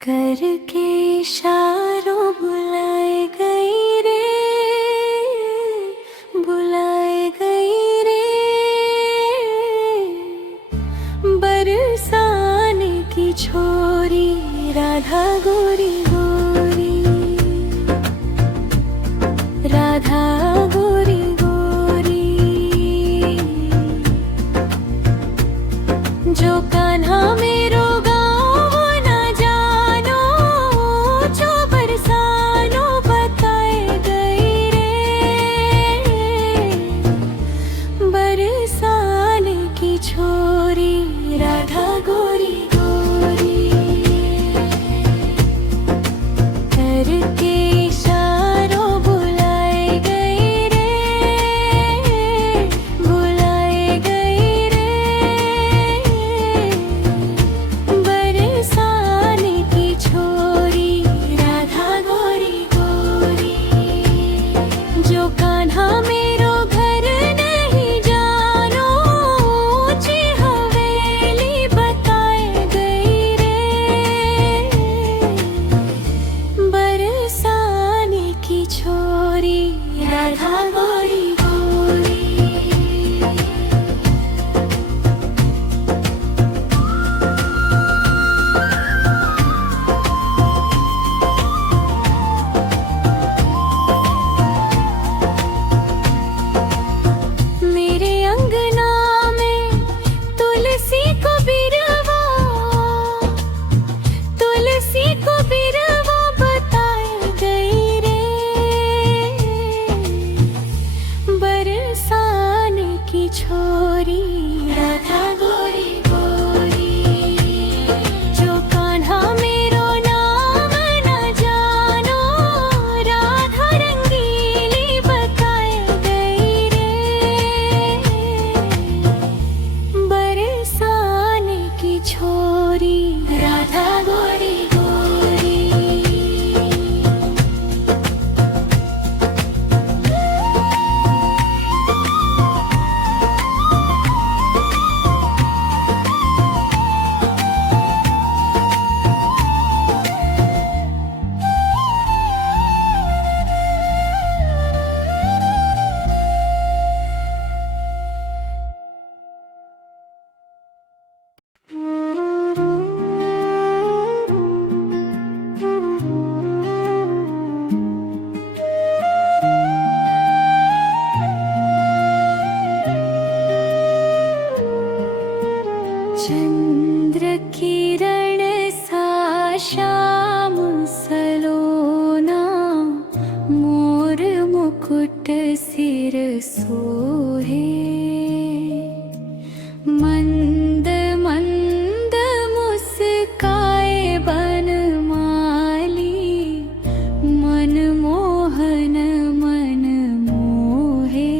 करके इशारों बुलाए गई रे, बुलाए गई रे। बरसाने की छोरी राधा गोरी गोरी, राधा गोरी गोरी। जो कान्हा मेरो छोरी राधा गोरी गोरी, करके इशारों बुलाए गई रे, बुलाए गई रे। बरसाने की छोरी राधा गोरी गोरी, जो कान्हा मेरो घर नहीं जानो, ऊंची हवेली बताए गई रे। बरसाने की छोरी राधा गोरी गोरी। मेरे अंगना में तुलसी को बिरवा, तुलसी को बिरवा बताए गई रे। बरसाने की छोरी राधा गोरी गोरी, जो कान्हा मेरो नाम न जानो, राधा रंगीली बताए गई रे। बरसाने की छोरी राधा गोरी गोरी। चंद्र किरण सा श्याम सलोना, मोर मुकुट सिर सोहे। मंद मंद मुस्काए बनमाली, मनमोहन मन मोहे।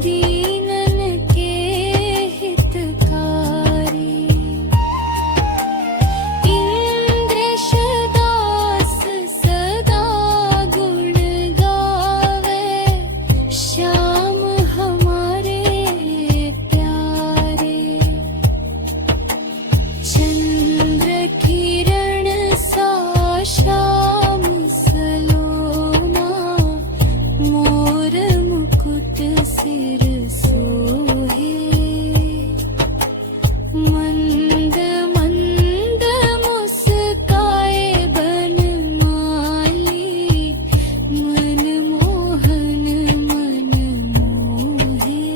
दीनन के हितकारी। इंद्रेश दास सदा गुण गावे, श्याम हमारे प्यारे। चंद्र किरण सा श्याम सलोना, मोर मुकुट सिर सोहे। मंद मंद मुस्काए बनमाली, मनमोहन मन मोहे।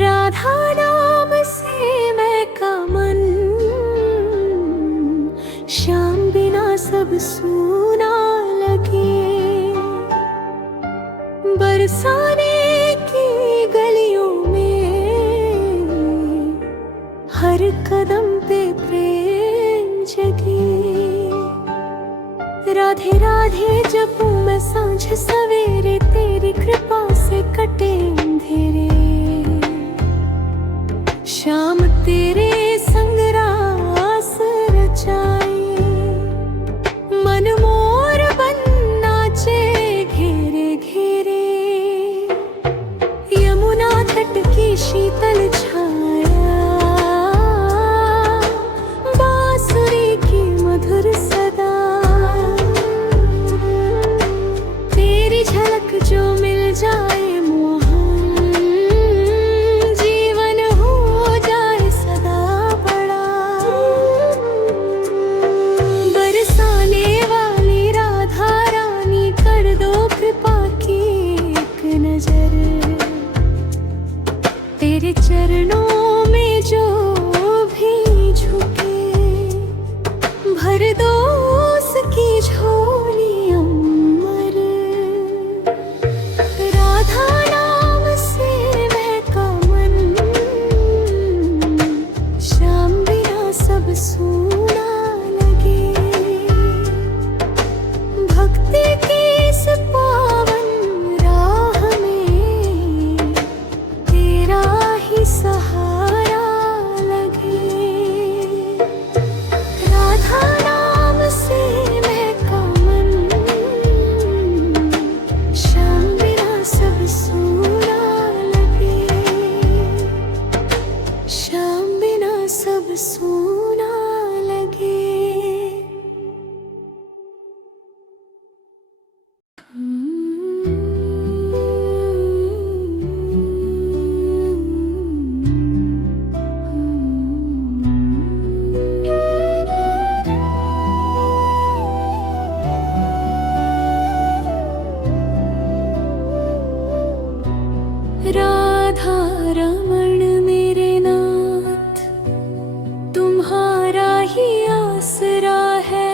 राधा नाम से मैं का मन, श्याम बिना सब सूना लगे। बरसाने की गलियों में हर कदम पे प्रेम जगे। राधे राधे जपूं मैं सांझ सवेरे, तेरी कृपा से कटे अंधेरे। श्याम तेरे संग रास रचाए, मन मोर बन नाचे घेरे घेरे। यमुना तट की शीतल छाया, बांसुरी की मधुर सदा। तेरी झलक जो मिल जाए मोहन, जीवन हो जाए सदा बड़ा। बरसाने वाली राधा रानी, कर दो कृपा की एक नजर। तेरे चरणों में जो भी झुके, भर दो उसकी झोली अमर। राधा नाम से महका मन, श्याम बिना सब सूना लगे। भक्ति की इस पावन राह में, तेरा ही सहारा लगे। राधा नाम से महका मन, श्याम बिना सब सूना लगे। श्याम बिना सब सूना लगे। राधा रमण मेरे नाथ, तुम्हारा ही आसरा है।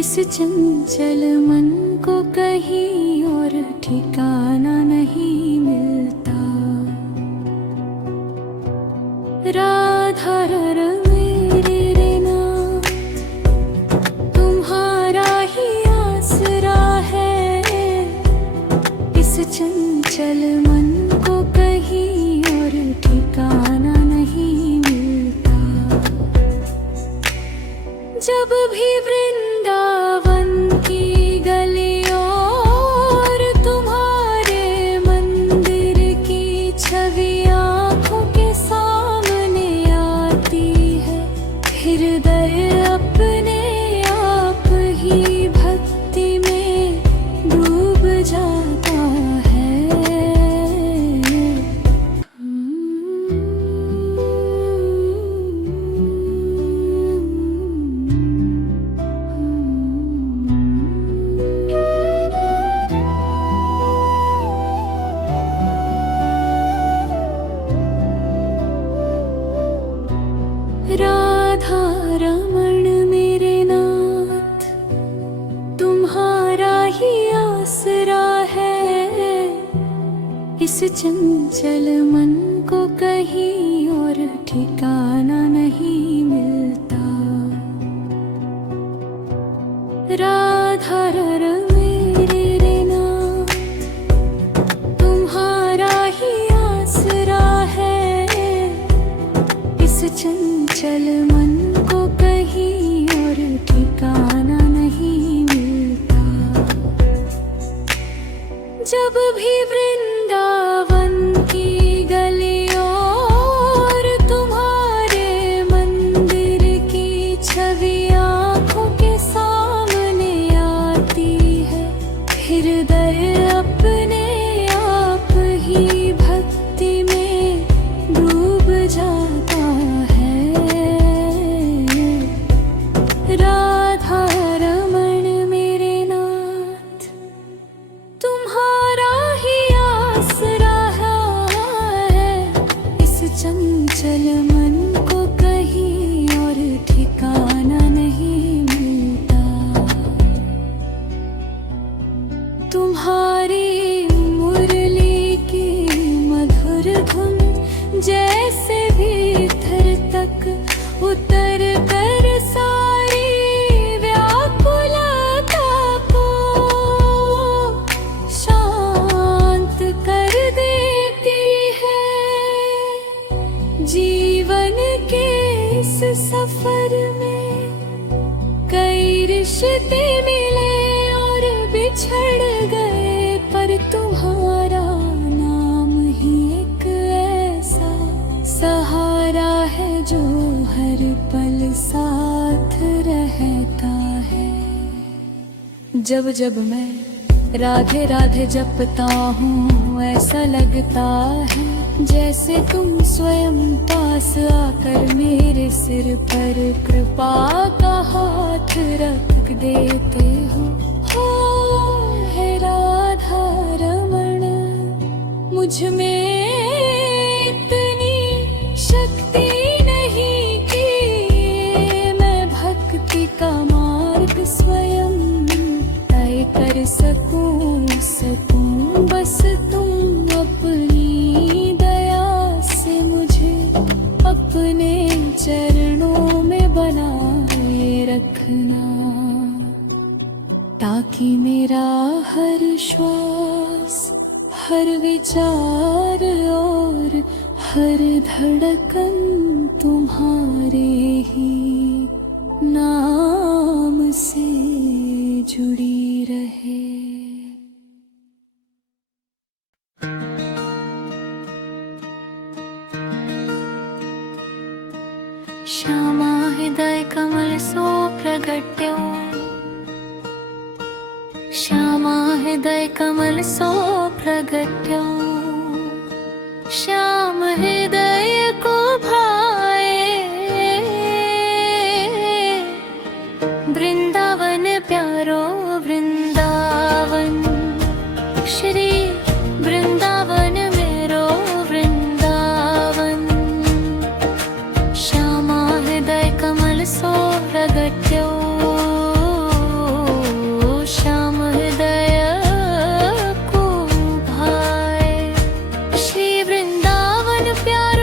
इस चंचल मन को कहीं और ठिकाना नहीं मिलता। राधा रमण मेरे नाथ, तुम्हारा ही आसरा है। इस चंचल मन को कहीं और ठिकाना नहीं मिलता। जब भी वृंदावन की गलियों और तुम्हारे मंदिर की छवि आंखों के सामने आती इस चंचल मन को कहीं और ठिकाना नहीं मिलता। राधा मेरे रेना तुम्हारा ही आसरा है। इस चंचल मन को कहीं और ठिकाना नहीं मिलता। जब भी वृंदावन की गलियों और तुम्हारे मंदिर की छवि आँखों के सामने आती है, हृदय अपने आप ही भक्ति में डूब जाता है। राधा रमण मेरे नाथ तुम्हारा ही आसरा है। इस चंचल मन को कहीं और ठिकाना नहीं मिलता। तुम्हारी मुरली की मधुर धुन जैसे भीतर तक उतर कर सारी व्याकुलता को शांत कर देती है। जीवन के इस सफर में कई रिश्ते मिले और बिछड़ गए, पर तुम्हारा नाम ही एक ऐसा सहारा है जो हर पल साथ रहता है। जब जब मैं राधे राधे जपता हूँ, ऐसा लगता है जैसे तुम स्वयं पास आकर मेरे सिर पर कृपा का हाथ रख देते हो। हे राधा रमण मुझ में इतनी शक्ति नहीं कि मैं भक्ति का मार्ग स्वयं तय कर सकूं। बस तुम अपनी दया से मुझे अपने चरणों में बनाए रखना, ताकि मेरा हर श्वास, हर विचार और हर धड़कन तुम्हारे ही नाम से जुड़ी रहे। श्यामा हृदय कमल सो प्रगट्यो, श्यामा हृदय कमल सो प्रगट्यो। श्याम हृदय को भाए वृंदावन प्यारो वृंदावन, श्री वृंदावन मेरो वृंदावन। श्यामा हृदय कमल सो प्रगट्यो, श्याम हृदय को भाए। श्री वृंदावन प्यारो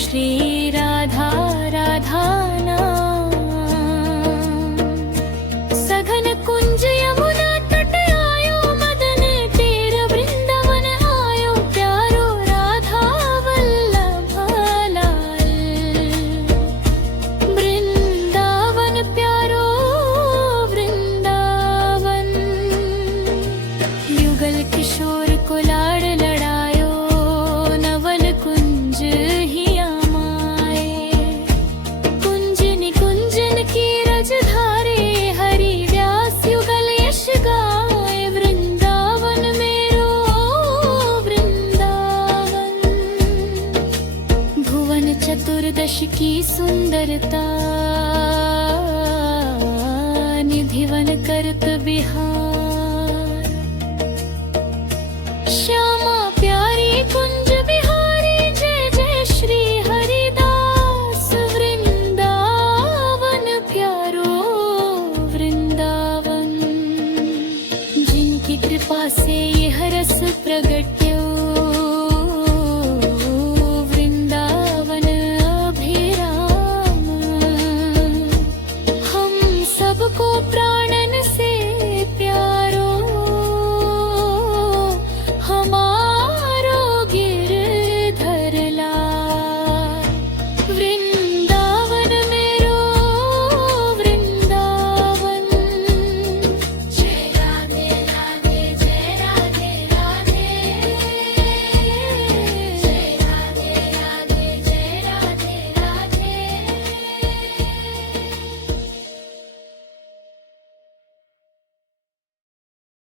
श्री राधा राधा नाम। सघन कुंज यमुना तट आयो, मदन तीर वृंदावन आयो, प्यारो राधा वल्लभ लाल। वृंदावन प्यारो वृंदावन, युगल किशोर को लाड़ लड़ायो, नवल कुंज ही आमाए। कुंजन कुंजन की रज धारे, हरि व्यास युगल यश गाए। वृंदावन मेरो वृंदावन, भुवन चतुर्दश की सुंदरता, निधिवन करत बिहार। श्यामा प्यारी कुंज